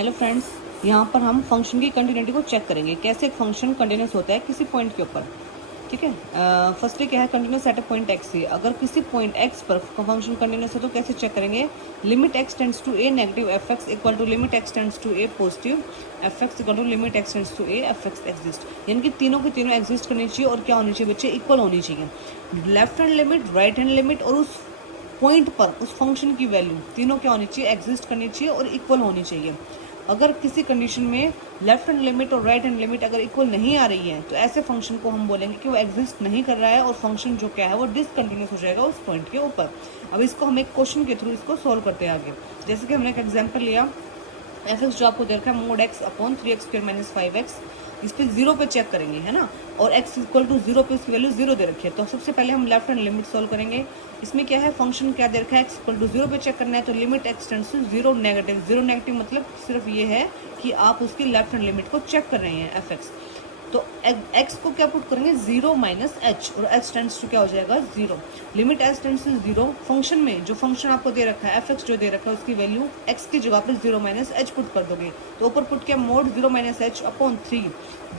Hello friends, यहाँ पर हम फंक्शन की कंटिन्यूटी को चेक करेंगे। कैसे एक फंक्शन कंटिन्यूस होता है किसी पॉइंट के ऊपर। ठीक है, फर्स्टली क्या है, continuous at a point X ही। अगर किसी पॉइंट एक्स पर फंक्शन कंटिन्यूस है तो कैसे चेक करेंगे। Limit x tends to A negative F X equal to limit x tends to A positive F X equal to limit x tends to A F X exist. यानी कि तीनों की तीनों exist करनी चाहिए और क्या होनी चाहिए बच्चे, इक्वल होनी चाहिए। Left hand limit, right hand limit और उस पॉइंट पर उस फंक्शन की वैल्यू तीनों क्या होनी चाहिए, एग्जिस्ट करनी चाहिए और इक्वल होनी चाहिए। अगर किसी कंडीशन में लेफ्ट हैंड लिमिट और राइट हैंड लिमिट अगर इक्वल नहीं आ रही है तो ऐसे फंक्शन को हम बोलेंगे कि वो एग्जिस्ट नहीं कर रहा है और फंक्शन जो क्या है वो डिसकंटिन्यूस हो जाएगा उस पॉइंट के ऊपर। अब इसको हम एक क्वेश्चन के थ्रू इसको सोल्व करते हैं आगे। जैसे कि हमने एक एग्जाम्पल लिया, एफ एक्स जो आपको दे रखा है mode x upon 3x square minus 5x। इस पर जीरो पे चेक करेंगे, है ना, और x इक्वल टू जीरो पे उसकी वैल्यू जीरो दे रखी है। तो सबसे पहले हम लेफ्ट हैंड लिमिट सोल्व करेंगे। इसमें क्या है, फंक्शन क्या दे रखा है, x इक्वल टू जीरो पे चेक करना है। तो limit x tends to zero negative, zero negative मतलब सिर्फ ये है कि आप उसकी लेफ्ट हैंड लिमिट को चेक कर रहे हैं एफ एक्स। तो x को क्या पुट करेंगे, जीरो माइनस एच, और h टेंड्स टू क्या हो जाएगा, zero. Limit h tends to zero, function में जो फंक्शन आपको दे रखा है एफ एक्स जो दे रखा है उसकी वैल्यू x की जगह पे जीरो माइनस एच पुट कर दोगे। तो ऊपर पुट किया mod zero minus H upon 3,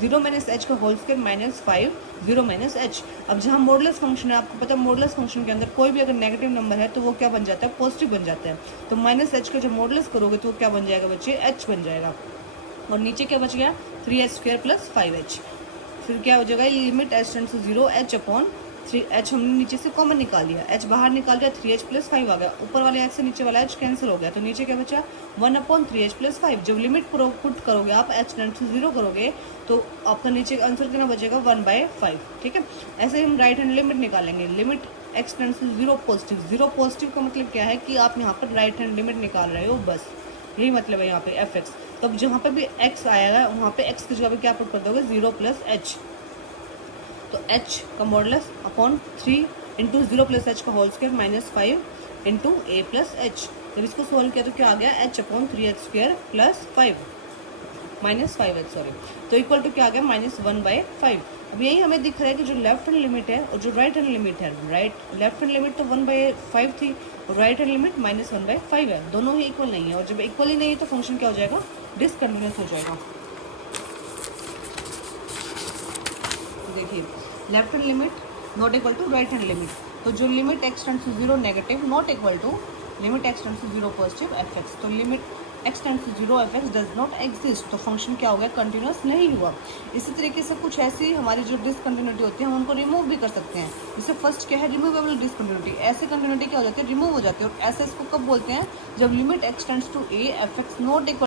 zero minus H का whole square minus 5 zero minus H. अब जहाँ मॉडुलस फंक्शन है, आपको पता है मॉडुलस फंक्शन के अंदर कोई भी अगर नेगेटिव नंबर है तो वो क्या बन जाता है, पॉजिटिव बन जाता है। तो माइनस एच का जब मॉडुलस करोगे तो वो क्या बन जाएगा बच्चे, एच बन जाएगा। और नीचे क्या बच गया, 3h स्क्वायर प्लस 5h। फिर क्या हो जाएगा, limit h tends to zero h upon 3h हमने नीचे से कॉमन निकाल लिया, h बाहर निकाल दिया, 3h प्लस 5 आ गया। ऊपर वाले h से नीचे वाला h कैंसिल हो गया, तो नीचे क्या बचा, 1 अपॉन 3h प्लस 5। जब लिमिट पुट करोगे आप h टेंड्स टू जीरो करोगे तो आपका नीचे आंसर कितना बचेगा, 1/5। ठीक है, ऐसे ही हम राइट हैंड लिमिट निकालेंगे। Limit x tends to zero positive, zero positive का मतलब क्या है कि आप यहाँ पर राइट हैंड लिमिट निकाल रहे हो, बस यही मतलब है यहाँ पे एफ एक्स। तो अब जहाँ पे भी x आएगा वहाँ पे x की जगह पे क्या पुट कर दोगे, जीरो प्लस एच। तो h का modulus upon 3 into zero plus H का होल स्क्वायर माइनस 5 इंटू ए प्लस एच। जब इसको सोल्व किया तो क्या आ गया, h upon 3h square plus 5 minus 5h, sorry. तो इक्वल टू क्या आ गया, -1/5। अब यही हमें दिख रहा है कि जो लेफ्ट हैंड लिमिट है और जो राइट हैंड लिमिट है, लेफ्ट हैंड लिमिट तो 1/5 थी और राइट हैंड लिमिट -1/5 है, दोनों ही इक्वल नहीं है। और जब इक्वल ही नहीं है तो फंक्शन क्या हो जाएगा, डिसकंटिन्यूस हो जाएगा। देखिए, left hand limit not equal to right hand limit, तो जो limit x tends to zero negative not equal to limit x tends to zero positive F X. तो limit x tends to zero F X does not exist, तो function क्या हो गया, continuous नहीं हुआ। इसी तरीके से कुछ ऐसी हमारी जो डिसकंटिन्यूटी होती है हम उनको रिमूव भी कर सकते हैं। जैसे फर्स्ट क्या है, रिमूवेबल डिसकंटिन्यूटी। ऐसी कंटिन्यूटी क्या हो जाती है, रिमूव हो जाती है। और ऐसे इसको कब बोलते हैं, जब limit x tends to A F x not equal